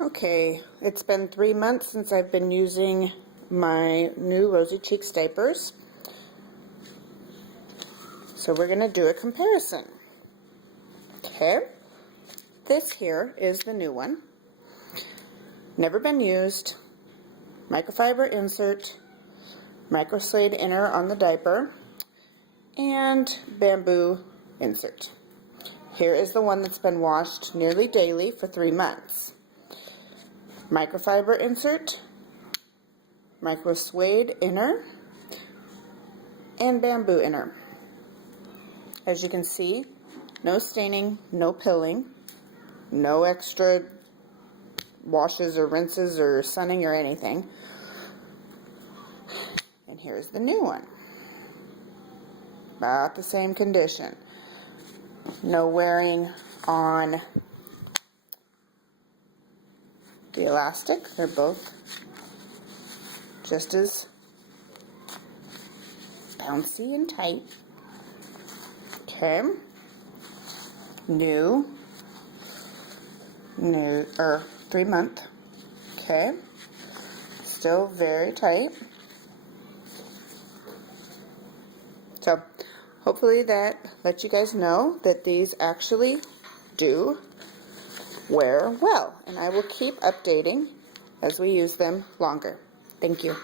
Okay, it's been 3 months since I've been using my new Rosy Cheeks diapers. So we're going to do a comparison. Okay, this here is the new one. Never been used. Microfiber insert, microsuede inner on the diaper, and bamboo insert. Here is the one that's been washed nearly daily for 3 months. Microfiber insert, microsuede inner, and bamboo inner. As you can see, no staining, no pilling, no extra washes or rinses or sunning or anything. And here's the new one. About the same condition. No wearing on the elastic. They're both just as bouncy and tight. Okay. New 3 month. Okay. Still very tight. So hopefully that lets you guys know that these actually do wear well, and I will keep updating as we use them longer. Thank you.